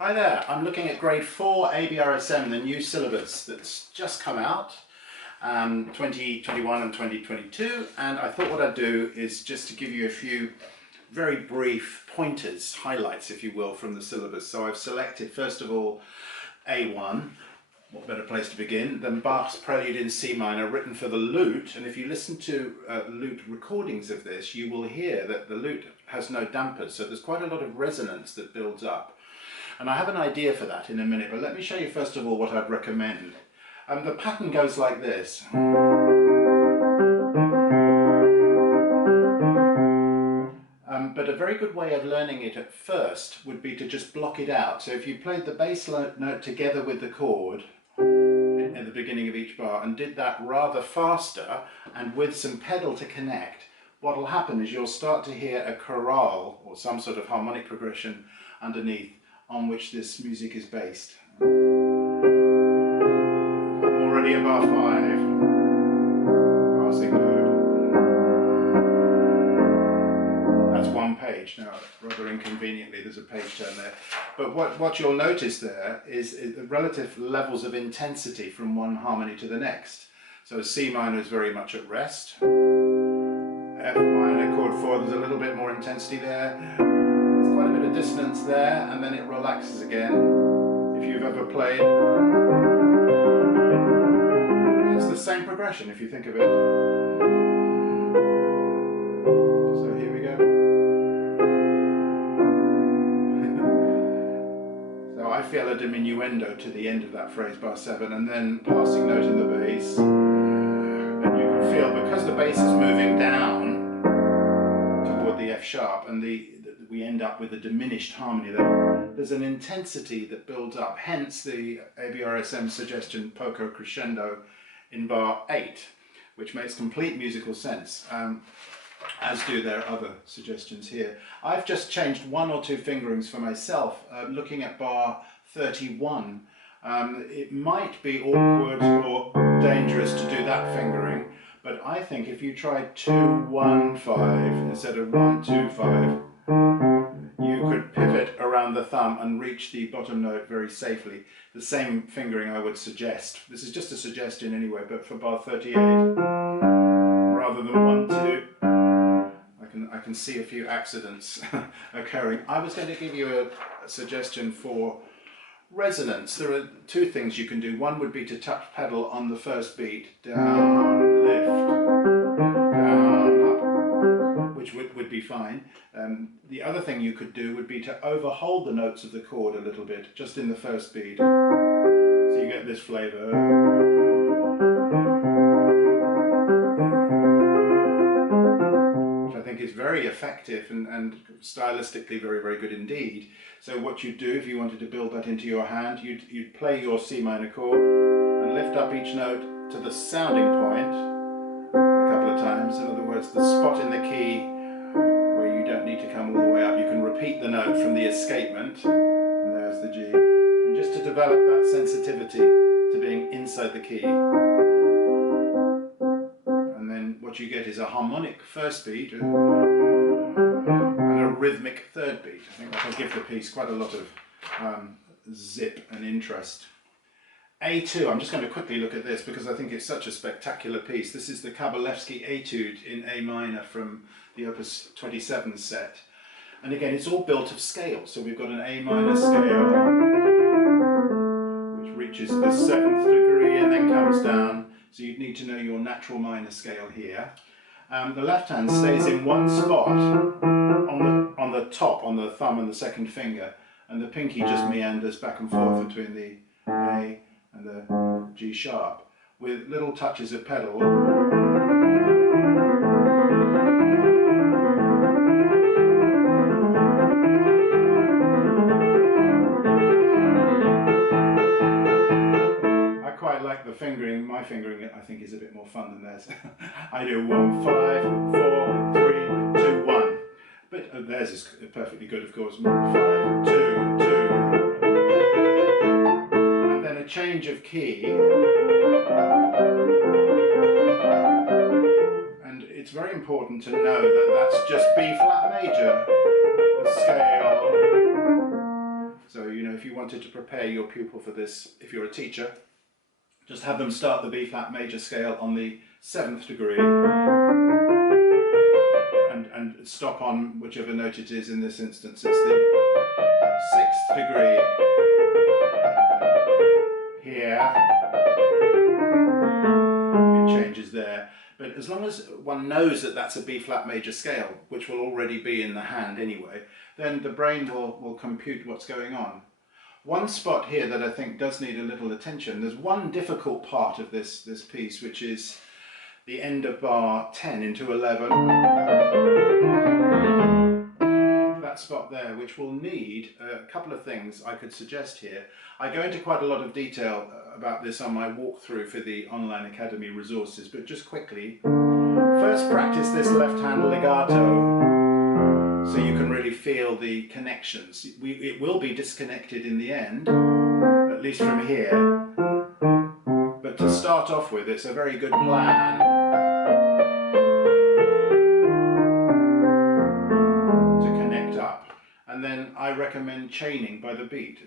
Hi there, I'm looking at grade 4 ABRSM, the new syllabus that's just come out, 2021 and 2022, and I thought what I'd do is just to give you a few very brief pointers, highlights if you will, from the syllabus. So I've selected first of all A1, what better place to begin than Bach's Prelude in C minor, written for the lute, and if you listen to lute recordings of this, you will hear that the lute has no dampers, so there's quite a lot of resonance that builds up. And I have an idea for that in a minute, but let me show you first of all what I'd recommend. The pattern goes like this. But a very good way of learning it at first would be to just block it out. So if you played the bass note together with the chord at the beginning of each bar and did that rather faster and with some pedal to connect, what will happen is you'll start to hear a chorale or some sort of harmonic progression underneath on which this music is based. I'm already at bar 5, passing note. That's one page. Now, rather inconveniently, there's a page turn there. But what you'll notice there is the relative levels of intensity from one harmony to the next. So C minor is very much at rest. F minor, chord 4, there's a little bit more intensity there. There's quite a bit of dissonance there, and then it relaxes again. If you've ever played, it's the same progression if you think of it. So here we go. So I feel a diminuendo to the end of that phrase, bar 7, and then passing note in the bass. And you can feel, because the bass is moving down toward the F sharp, and we end up with a diminished harmony, there's an intensity that builds up, hence the ABRSM suggestion poco crescendo in bar 8, which makes complete musical sense, as do their other suggestions here. I've just changed one or two fingerings for myself, looking at bar 31. It might be awkward or dangerous to do that fingering, but I think if you tried 2-1-5 instead of 1-2-5, you could pivot around the thumb and reach the bottom note very safely. The same fingering I would suggest. This is just a suggestion anyway, but for bar 38, rather than 1-2, I can see a few accidents occurring. I was going to give you a suggestion for resonance. There are two things you can do. One would be to touch pedal on the first beat, down, lift, down, up, which would be fine. The other thing you could do would be to overhold the notes of the chord a little bit, just in the first beat. So you get this flavour. Which I think is very effective and stylistically very, very good indeed. So what you'd do if you wanted to build that into your hand, you'd play your C minor chord and lift up each note to the sounding point a couple of times. In other words, the spot in the key where you don't need to come all the way up. You can repeat the note from the escapement, and there's the G. And just to develop that sensitivity to being inside the key. And then what you get is a harmonic first beat and a rhythmic third beat. I think that'll give the piece quite a lot of zip and interest. A2, I'm just going to quickly look at this because I think it's such a spectacular piece. This is the Kabalevsky Etude in A minor from the Opus 27 set. And again, it's all built of scales. So we've got an A minor scale, which reaches the 7th degree and then comes down. So you'd need to know your natural minor scale here. The left hand stays in one spot on the top, on the thumb and the second finger, and the pinky just meanders back and forth between the A and the G sharp, with little touches of pedal. I quite like the fingering. My fingering, I think, is a bit more fun than theirs. I do 1, 5, 4, 3, 2, 1. But theirs is perfectly good, of course. 5, 2, 2. And then a change of key. And it's very important to know that that's just B flat major, the scale. So, you know, if you wanted to prepare your pupil for this, if you're a teacher, just have them start the B-flat major scale on the 7th degree and stop on whichever note it is. In this instance it's the 6th degree here. It changes there. But as long as one knows that that's a B-flat major scale, which will already be in the hand anyway, then the brain will compute what's going on. One spot here that I think does need a little attention, there's one difficult part of this piece, which is the end of bar 10 into 11. That spot there, which will need a couple of things I could suggest here. I go into quite a lot of detail about this on my walkthrough for the Online Academy resources, but just quickly, first practice this left hand legato so you can really feel the connections. It will be disconnected in the end, at least from here, but to start off with, it's a very good plan to connect up. And then I recommend chaining by the beat.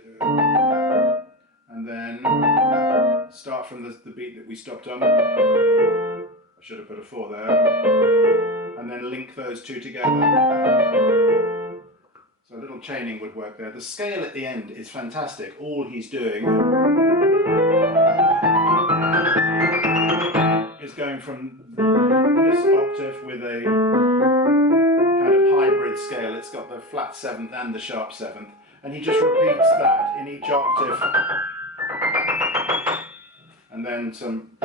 And then start from the beat that we stopped on. I should have put a 4 there. And then link those two together. So a little chaining would work there. The scale at the end is fantastic. All he's doing is going from this octave with a kind of hybrid scale. It's got the flat 7th and the sharp 7th. And he just repeats that in each octave. And then some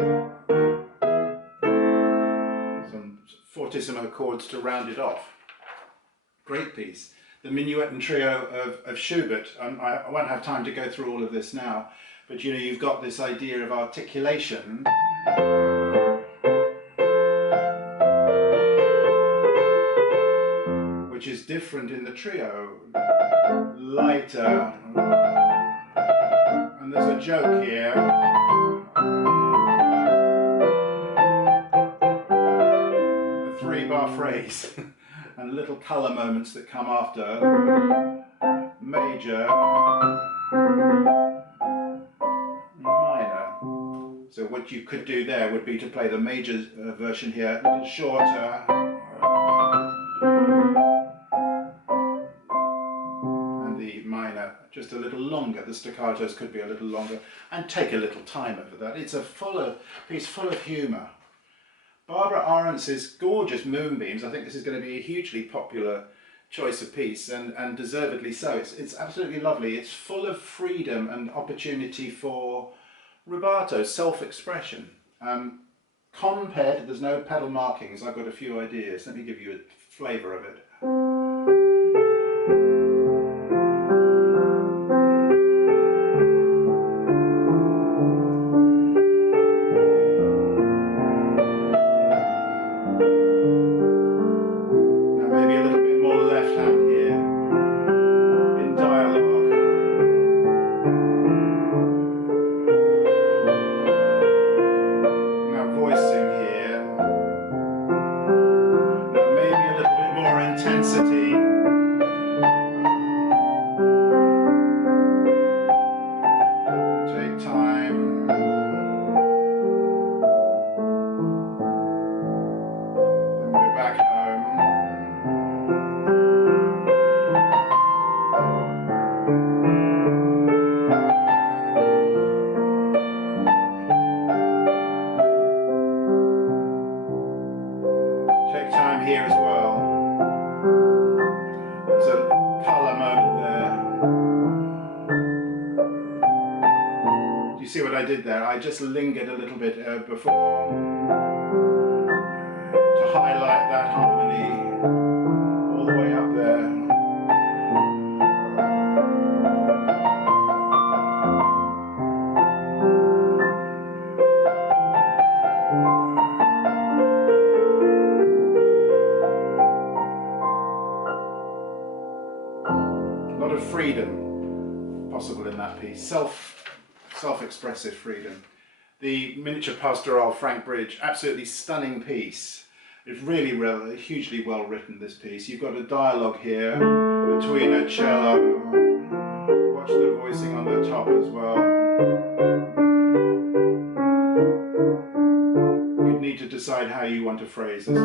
fortissimo chords to round it off. Great piece. The Minuet and Trio of Schubert. I won't have time to go through all of this now, but you know, you've got this idea of articulation. Which is different in the trio. Lighter. And there's a joke here. A 3-bar phrase. And little colour moments that come after. Major. Minor. So what you could do there would be to play the major version here, a little shorter. And the minor just a little longer. The staccatos could be a little longer. And take a little time over that. It's a piece full of humour. Barbara Arendt's gorgeous Moonbeams, I think this is going to be a hugely popular choice of piece, and deservedly so. It's absolutely lovely. It's full of freedom and opportunity for rubato, self-expression. Con-ped, there's no pedal markings. I've got a few ideas. Let me give you a flavour of it. I just lingered a little bit before to highlight that harmony all the way up there. A lot of freedom possible in that piece. Self-expressive freedom. The miniature Pastorale Frank Bridge, absolutely stunning piece. It's really hugely well written, this piece. You've got a dialogue here between a cello, watch the voicing on top as well. You need to decide how you want to phrase this.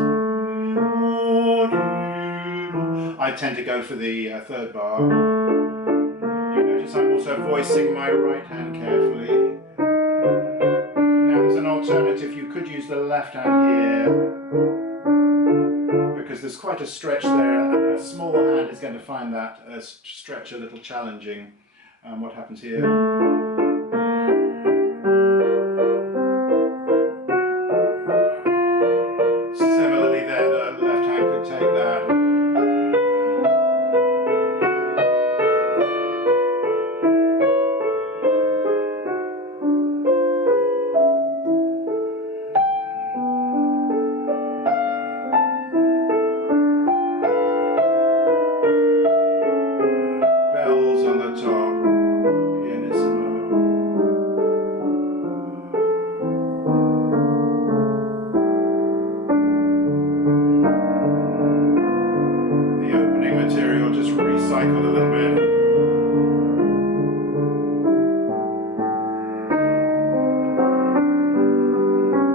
I tend to go for the third bar. You notice I'm also voicing my right hand carefully. Now as an alternative, you could use the left hand here, because there's quite a stretch there, and a small hand is going to find that stretch a little challenging. What happens here? Similarly there, the left hand could take that. Bells on the top, pianissimo. The opening material just recycled a little bit.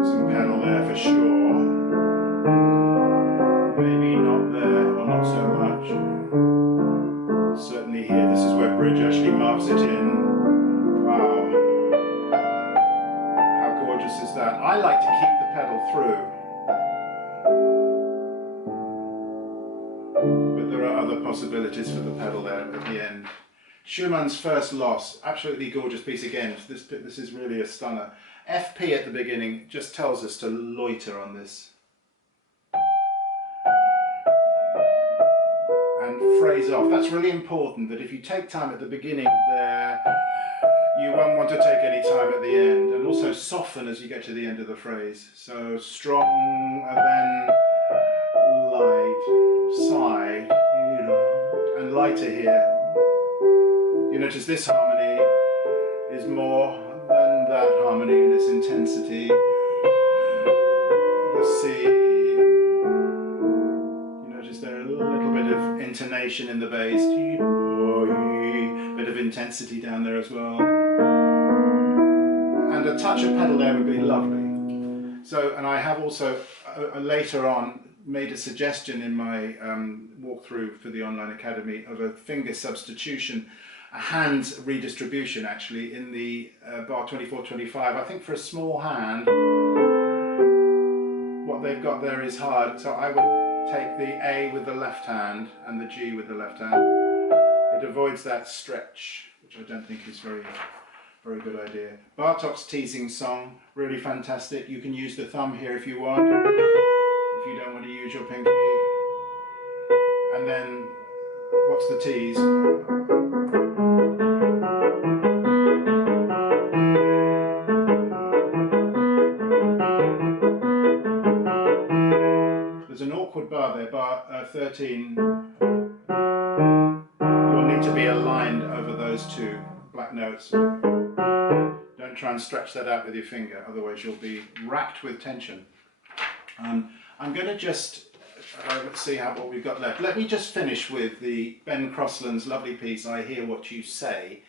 Some pedal there for sure. Maybe not there, or not so much. Certainly here, this is where bridge actually marks it in. Wow. How gorgeous is that? I like to keep the pedal through. But there are other possibilities for the pedal there at the end. Schumann's First Loss, absolutely gorgeous piece again. This is really a stunner. FP at the beginning just tells us to loiter on this. And phrase off. That's really important, that if you take time at the beginning there, you won't want to take any time at the end. And also soften as you get to the end of the phrase. So strong, and then light, side, and lighter here. You notice this harmony is more than that harmony in its intensity. The C. There a little bit of intonation in the bass, bit of intensity down there as well, and a touch of pedal there would be lovely. So, and I have also later on made a suggestion in my walkthrough for the online academy of a finger substitution, a hand redistribution actually in the bar 24-25. I think for a small hand, what they've got there is hard, so I would take the A with the left hand and the G with the left hand. It avoids that stretch, which I don't think is very good idea. Bartok's Teasing song, really fantastic. You can use the thumb here if you want, if you don't want to use your pinky. And then, what's the tease? There's an awkward bar there, bar 13. You'll need to be aligned over those two black notes. Don't try and stretch that out with your finger, otherwise you'll be racked with tension. I'm going to just, let's see what we've got left. Let me just finish with the Ben Crossland's lovely piece, I Hear What You Say.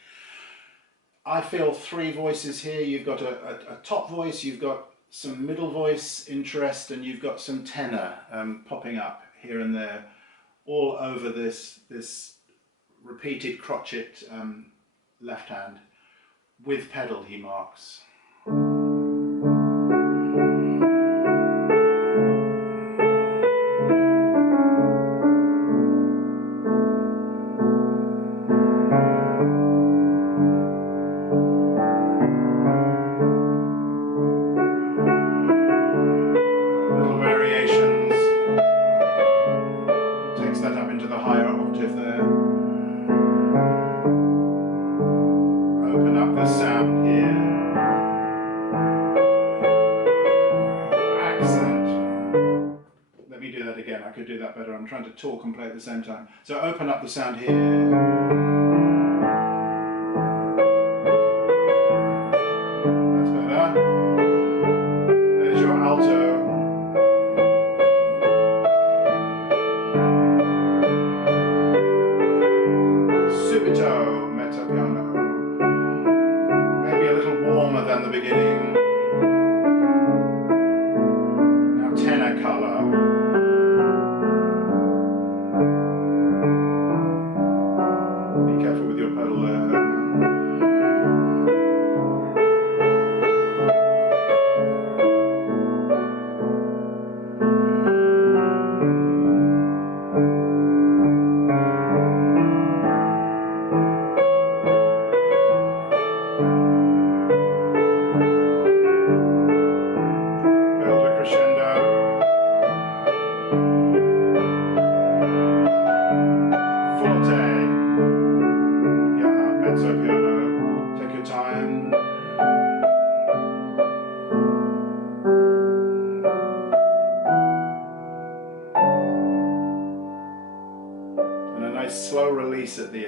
I feel three voices here. You've got a top voice, you've got some middle voice interest, and you've got some tenor popping up here and there, all over this repeated crotchet left hand with pedal, he marks. I'm trying to talk and play at the same time. So open up the sound here. That's better. There's your alto. Subito, mezzo piano.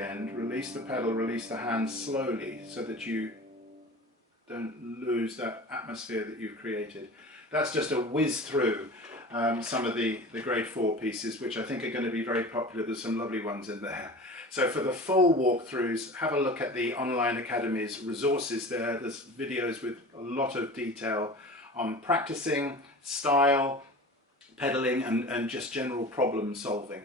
end, release the pedal, release the hand slowly so that you don't lose that atmosphere that you've created. That's just a whiz through some of the grade 4 pieces, which I think are going to be very popular. There's some lovely ones in there. So for the full walkthroughs, have a look at the Online Academy's resources there. There's videos with a lot of detail on practicing, style, pedaling, and just general problem solving.